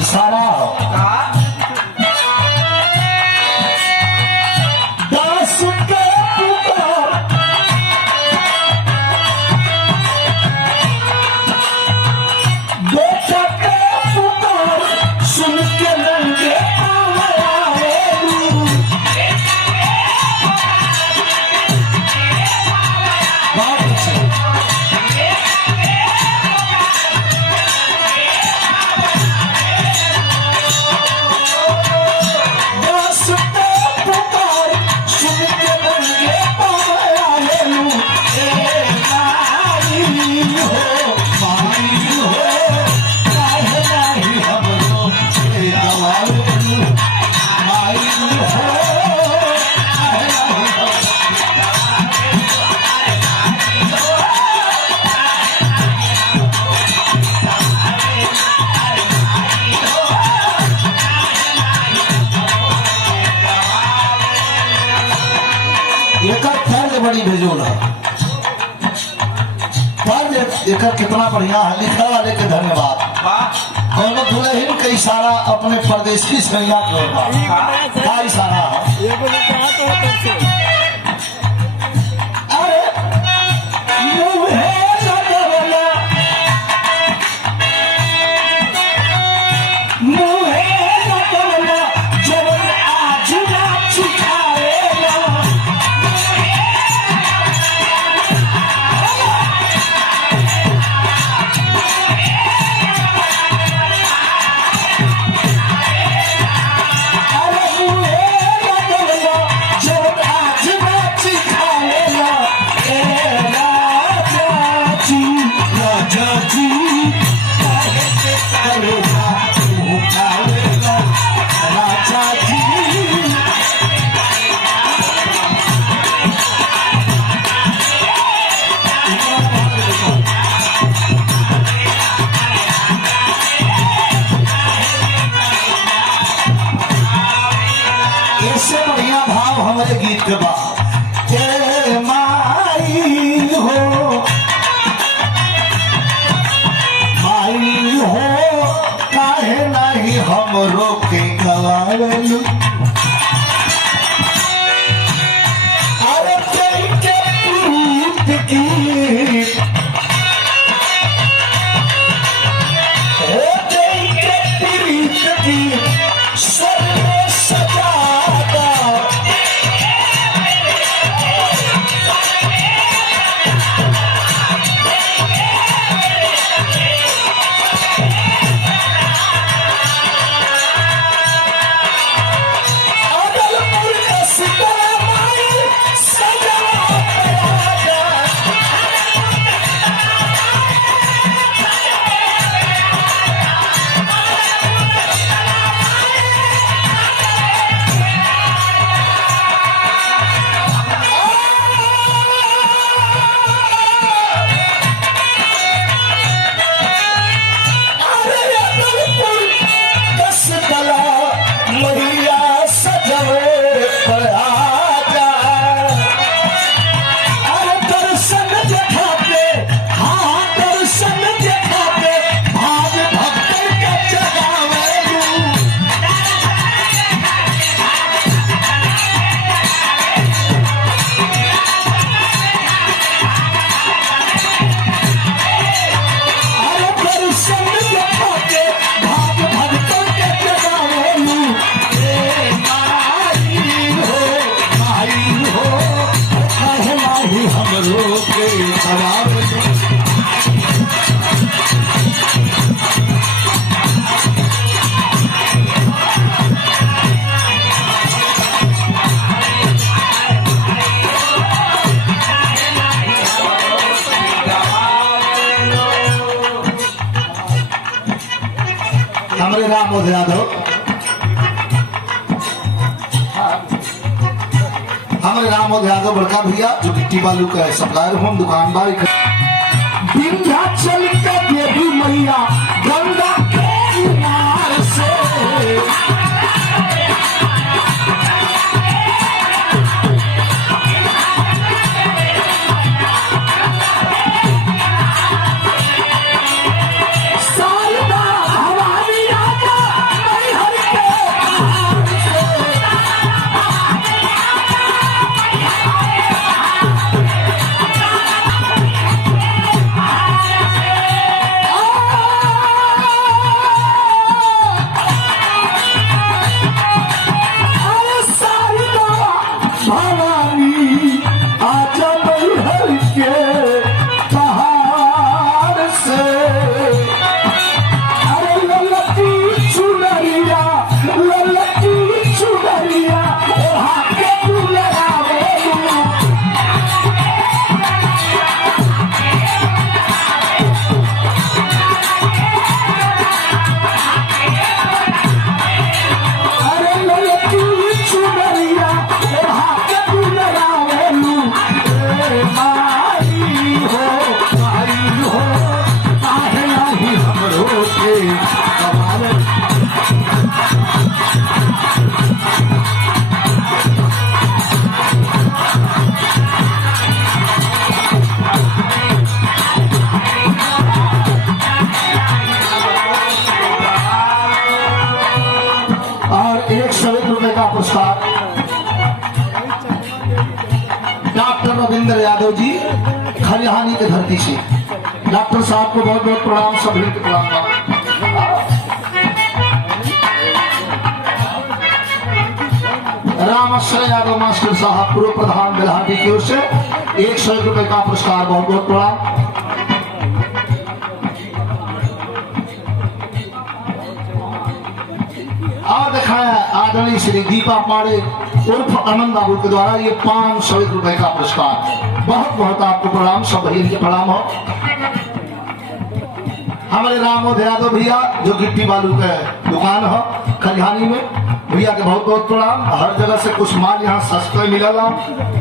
इशारा हो दास के पुकार बेटा के पुकार सुन के नंगे बड़ी भेजोल है एक कितना बढ़िया है लिखा वाले के धन्यवाद कोनो दुल्हन के इशारा अपने प्रदेश की सैया का इशारा अरे हमारे गीत के बाद माई हो काहे नहीं हमरो के गवावेलू अरे के प्रीत की प्रीत की सजा हमारे राम यादव बड़का भैया जो गिट्टी बालू का सप्लायर होम दुकान बार विंध्याचल का देवी मैया गंगा के किनार से सालदा हमारी राजा राजेंद्र यादव जी खलिहानी की धरती से। डॉक्टर साहब को बहुत बहुत प्रणाम, सभी को प्रणाम। रामाश्रय यादव मास्टर साहब पूर्व प्रधान बेलहाटी की ओर से 101 रुपए का पुरस्कार, बहुत बहुत प्रणाम। और दिखाया आदरणीय श्री दीपा पाड़े उर्फ अमन बाबू के द्वारा ये 501 रुपए का पुरस्कार, बहुत बहुत आपको प्रणाम, सब भैया के प्रणाम हो। हमारे रामोद यादव भैया जो गिट्टी बालू का दुकान हो खलिहानी में, भैया के बहुत बहुत प्रणाम। हर जगह से कुछ माल यहाँ सस्ता मिलला,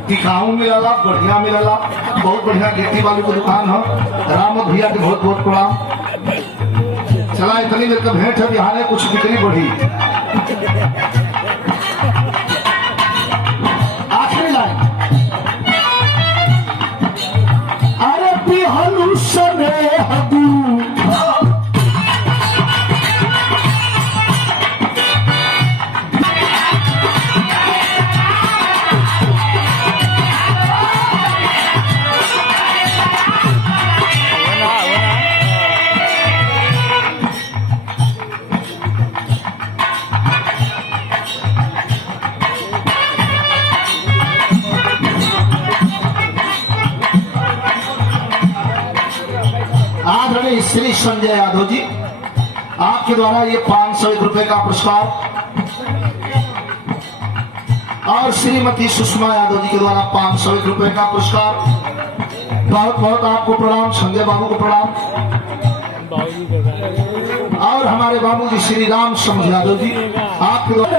टिकाऊ मिलला, बढ़िया मिलला, बहुत बढ़िया गिट्टी बालू की दुकान हो। रामोद भैया के बहुत बहुत प्रणाम। चला इतनी देर का भेंट है, बिहार कुछ बिक्री बढ़ी। आखिरी लाइन, अरे बिहलू सने हदू आदरणीय श्री संजय यादव जी आपके द्वारा ये 501 रुपए का पुरस्कार, और श्रीमती सुषमा यादव जी के द्वारा 501 रुपए का पुरस्कार, बहुत बहुत आपको प्रणाम। संजय बाबू को प्रणाम। और हमारे बाबू जी श्री राम समझ यादव जी आपके द्वारा